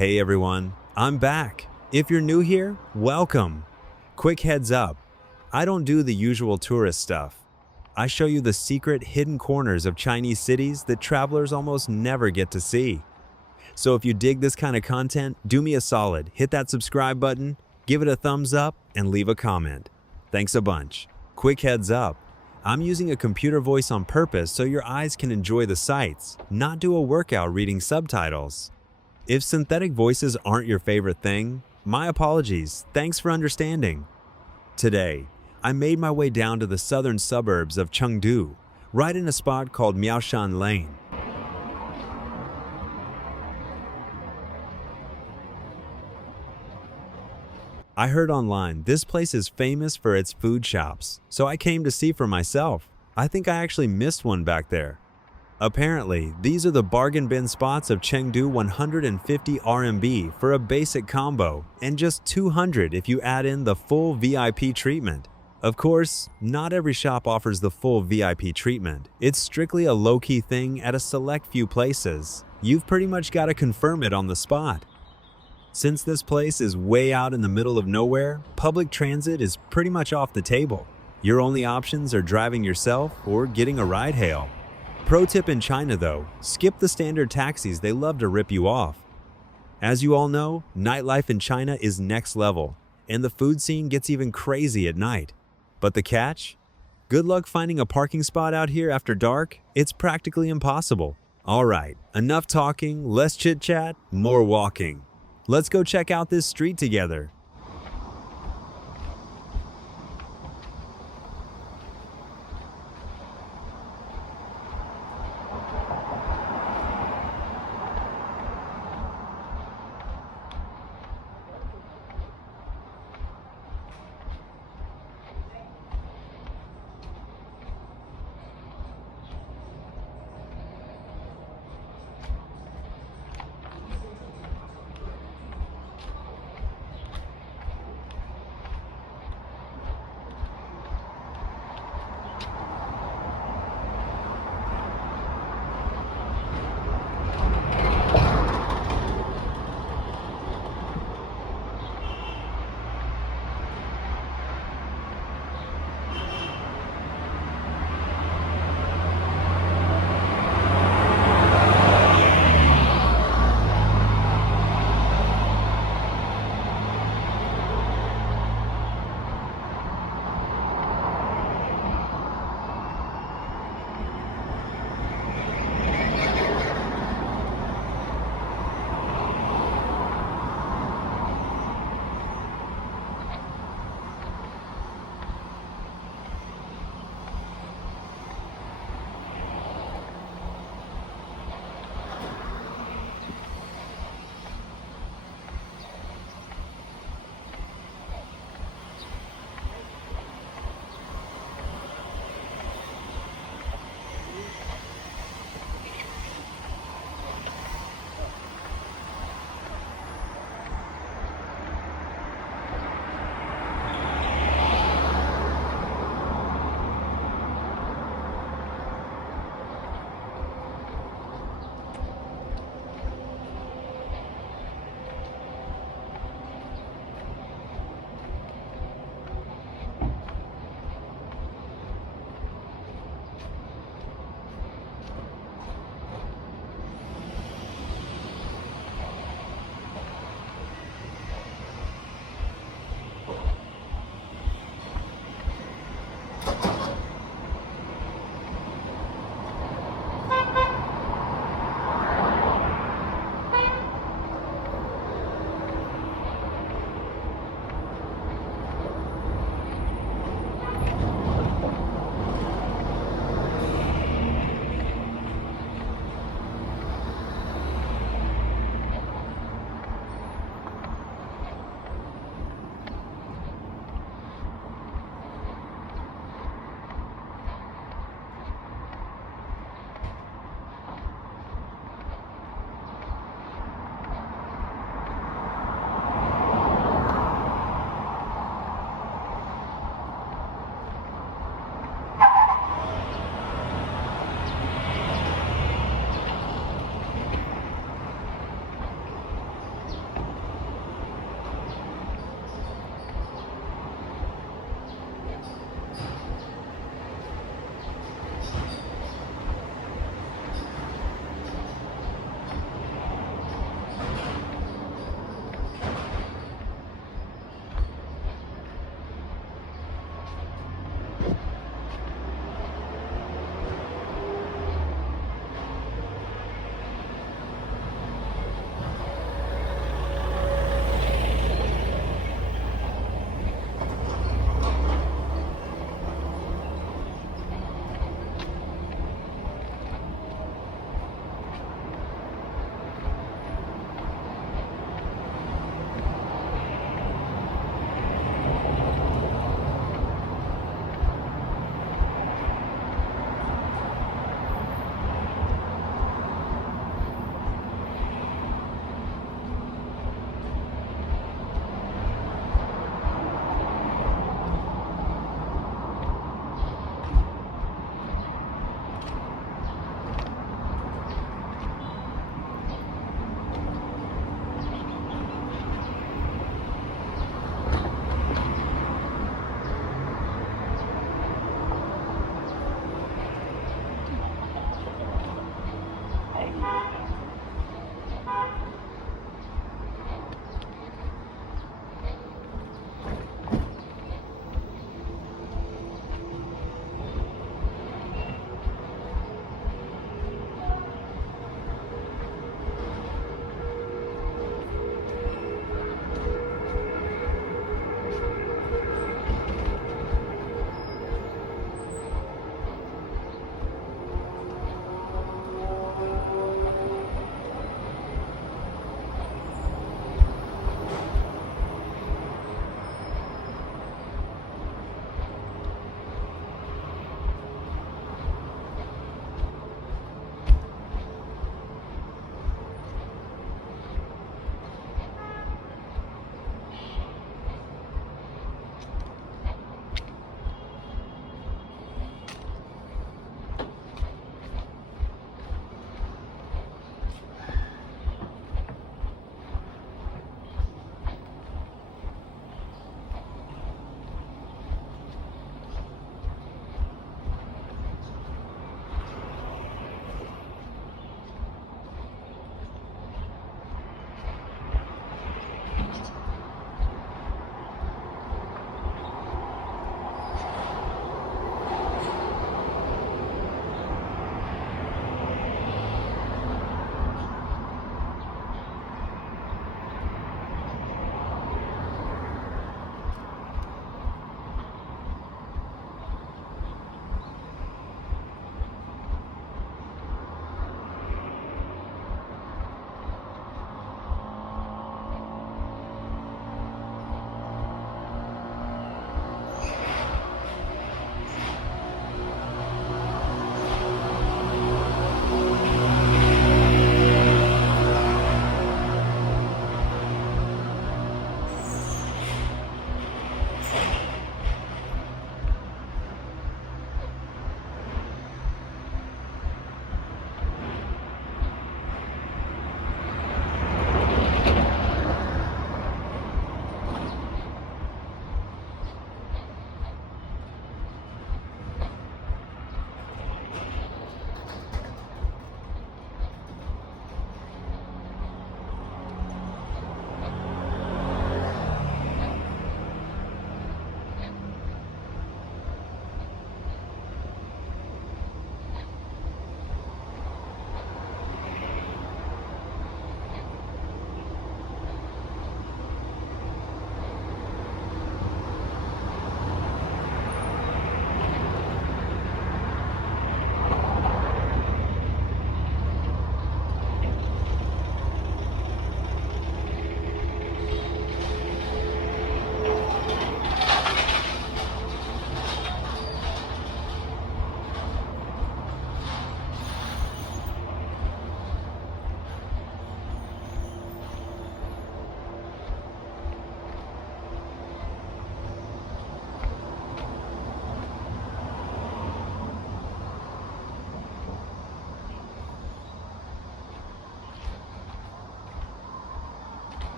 Hey everyone, I'm back. If you're new here, welcome. Quick heads up, I don't do the usual tourist stuff. I show you the secret hidden corners of Chinese cities that travelers almost never get to see. So if you dig this kind of content, do me a solid, hit that subscribe button, give it a thumbs up, and leave a comment. Thanks a bunch. Quick heads up, I'm using a computer voice on purpose so your eyes can enjoy the sights, not do a workout reading subtitles. If synthetic voices aren't your favorite thing, my apologies, thanks for understanding. Today, I made my way down to the southern suburbs of Chengdu, right in a spot called Miaoshan Lane. I heard online this place is famous for its food shops, so I came to see for myself. I think I actually missed one back there. Apparently, these are the bargain bin spots of Chengdu. 150 RMB for a basic combo, and just 200 if you add in the full VIP treatment. Of course, not every shop offers the full VIP treatment. It's strictly a low-key thing at a select few places. You've pretty much got to confirm it on the spot. Since this place is way out in the middle of nowhere, public transit is pretty much off the table. Your only options are driving yourself or getting a ride hail. Pro tip in China though, skip the standard taxis, they love to rip you off. As you all know, nightlife in China is next level, and the food scene gets even crazy at night. But the catch? Good luck finding a parking spot out here after dark, it's practically impossible. Alright, enough talking, less chit chat, more walking. Let's go check out this street together.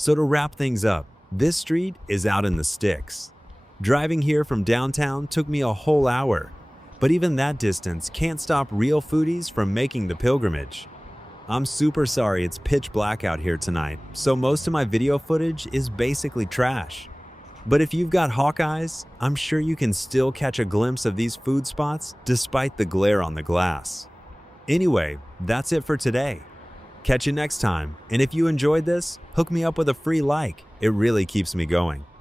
So to wrap things up, this street is out in the sticks. Driving here from downtown took me a whole hour, but even that distance can't stop real foodies from making the pilgrimage. I'm super sorry it's pitch black out here tonight, so most of my video footage is basically trash. But if you've got hawk eyes, I'm sure you can still catch a glimpse of these food spots despite the glare on the glass. Anyway, that's it for today. Catch you next time, and if you enjoyed this, hook me up with a free like. It really keeps me going.